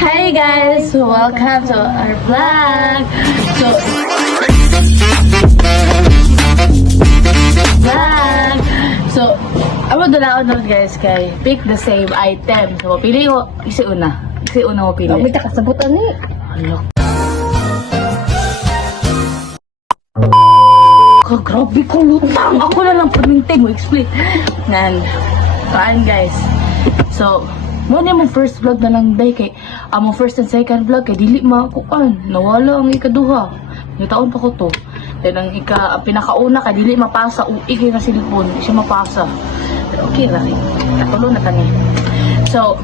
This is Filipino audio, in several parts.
Hi guys! Welcome to our vlog! So, amo doon ako guys kay pick the same item. So, mapili ko. Isi una mo pili. May takasabutan ni. Ano? Grabe ko lutang. Ako na lang paminting mo explain. Kaan guys. So, mo na mong first vlog na lang day kay among first and second vlog kay dili makuan. Nawala ang ikaduha. May taon pa ko to. Then ang pinakauna kay dili mapasa uig kay na silipon, di siya mapasa. Pero okay ra. Natulo na tani. So,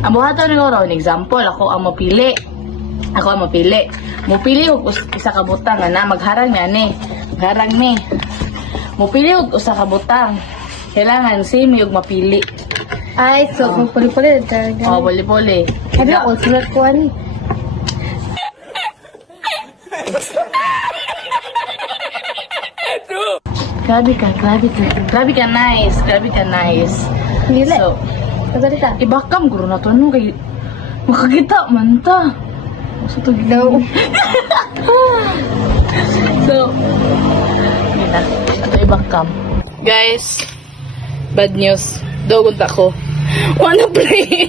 ang buhaton ni Ron, example, ako ang mapili. Mupili og isa ka butang na magharang nga ni. Magharang ni. Mupili og usa ka butang. Kailangan same yung mapili. Ay, so, puli-puli. Oh, boli-boli. Sabi ako, sulat ko ani. Grabe ka nice. Nila. So, Kasalita. ibakam guro na to ano kay makakita man ta. Sa to No. So, kita. Ato ibakam. Guys, bad news. Dogon ta ko. Wanna play?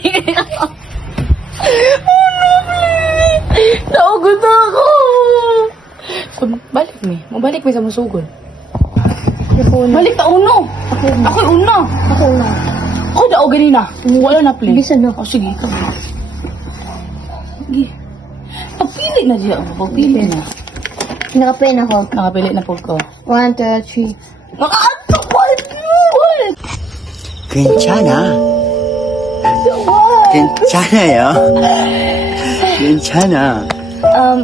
Dogon ta ako. So, balik mi sa musugod. Balik ta uno. Ako una. Oh, dao ganina. Wala na play. Bisa na. Oh, sige, ikaw. Sige. Pagpili na diya. Pagpili na. Nakapen ako. Nakapili na po ko. 1, 2, 3. Nakaanto ko! 괜찮아. 괜찮아요. 괜찮아.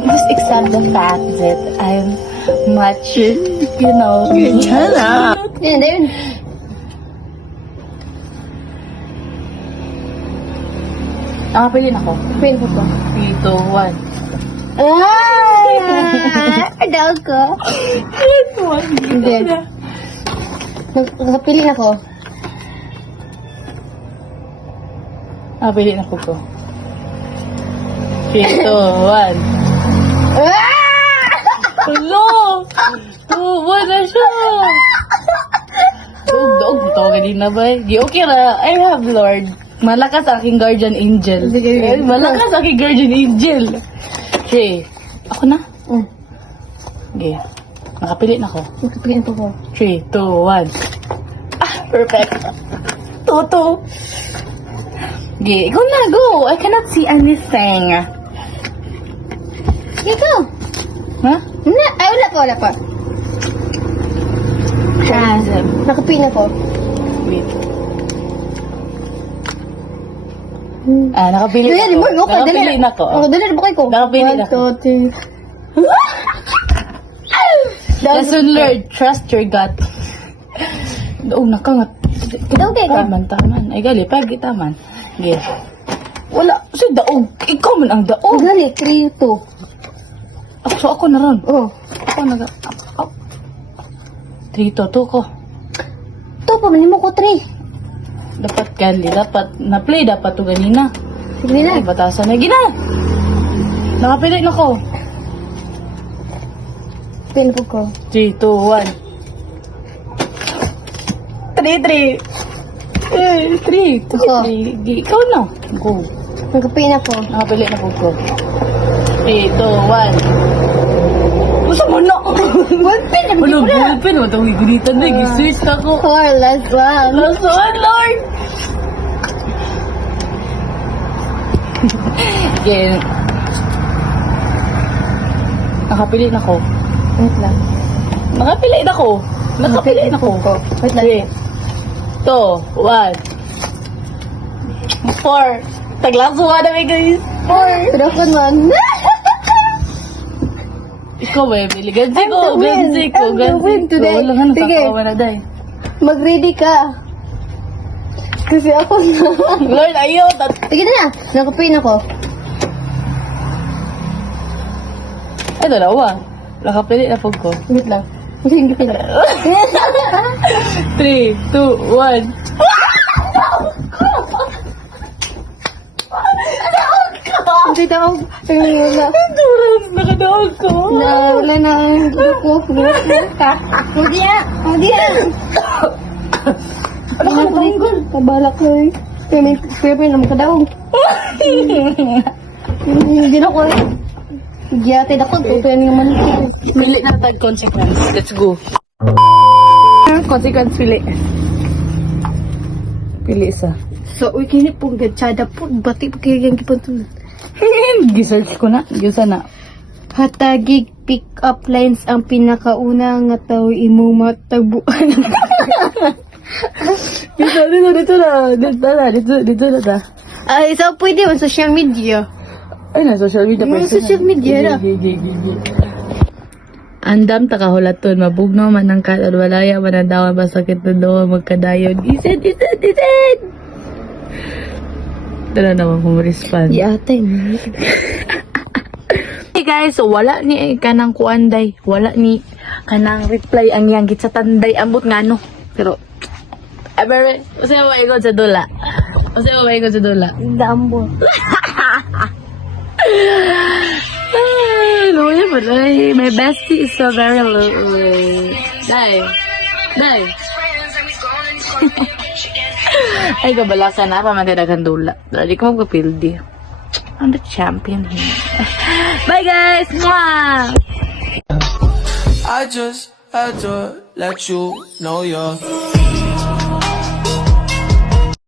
Just accept the fact that I'm much, you know. 괜찮아. Yun. Nakapili na ko. Pen ko to. 3, 2, 1. Daw ko. Hindi. Nakapili na ko. Nakapili na po ko. 3, 2, 1. Hello! 2, 1 na siya! Dog, ito ganina ba? Di okay na. I have Lord. Malakas aking guardian angel. Malakas aking guardian angel. Okay. Ako na? Okay. Nakapili na ko. Nakapili na ko. 3, 2, 1. Ah, perfect. Toto. Okay, ikaw na, go. I cannot see anything. Ikaw. Ha? Hindi. Ay, wala pa. Nakapili na ko. Wait. Nakapili na Dali, ko. mo, Nakapili na ko. Dali na ba kayo ko? Nakapili na ko. 1, 2, 3. Lesson learned. Trust your gut. Oh, nakangat. Okay ka. Taman. Ay, gali. Pag itaman. Okay. Wala. Si daog. Ikaw man ang daog. Dali, 3, 2. So, ako na ron. Oh. Ako naga... 3 to 2 ko. Ito, pamili mo ko 3. Dapat gali. Dapat na-play. Dapat to ganina. Sige na. Ay, batasan na. Gina! Nakapili na ko. Pin ko. 3, 2, 1. 3, 3. 3. Ako. Ikaw na. Go. Nakapili na ko. Nakapili na po ko. 3, 2, 1. Gusto mo na? Ballpen na Ano, mo na. ballpen mo. Tawag gunitan na. Gi-switch na ko. 4, last one. Last one, Lord! Again. Nakapili na ko. Wait lang. Nakapili na ko. Wait lang. 3, 2, 1. 4. Taglaso ka na, guys. 4. Pero ako man. Ikaw eh, Billy. Gansi I'm ko. the win. Gansi ko. I'm the Gansi win ko. today. Wala nga Sige. natatawa na dahil. Mag-ready ka. Kasi ako na. Lord, ayaw. Sige na. Nakapili na ko. Ay, dalawa. Nakapili na po ko. Wait lang. Kasi hindi pila. 3, 2, 1. Ate daw. Wala. Duras, nakadaog ko. Wala na. Gusto ko. Hindi yan. Hindi yan. Ano ka nabanggol? Kabalak ko eh. Pero naman ka daw. Hindi na ko eh. Hindi ate na ko. Ito yan yung malikit. Pili na tag consequence. Let's go. Consequence pili. Pili isa. So, uy, kini pong gatsada po. Bati pa kayo yung kipuntunan. Gisearch ko na. Giusa na. Hatagig pick-up lines ang pinakauna nga tao imo matabuan. Dito na ta. Ay, so pwede mo social media. Ay, na social media. Mga social media na. Andam takahulaton, mabugno man ang kat, walaya man ang dawan, basakit na dawa, magkadayon. Isid! Tala naman kung respond. Di ate. Hey guys, so wala ni kanang kuanday, wala ni kanang reply ang yanggit sa tanday, ambot nga no. Pero, pero, kasi maigon sa dula. Dambo. Luya mo, ay, my bestie is so very low. Day. Ay, kabalasan na pa magdadagan dula. Dali ko magpapildi. I'm the champion here. Bye guys! Mwah! I just had to let you know you're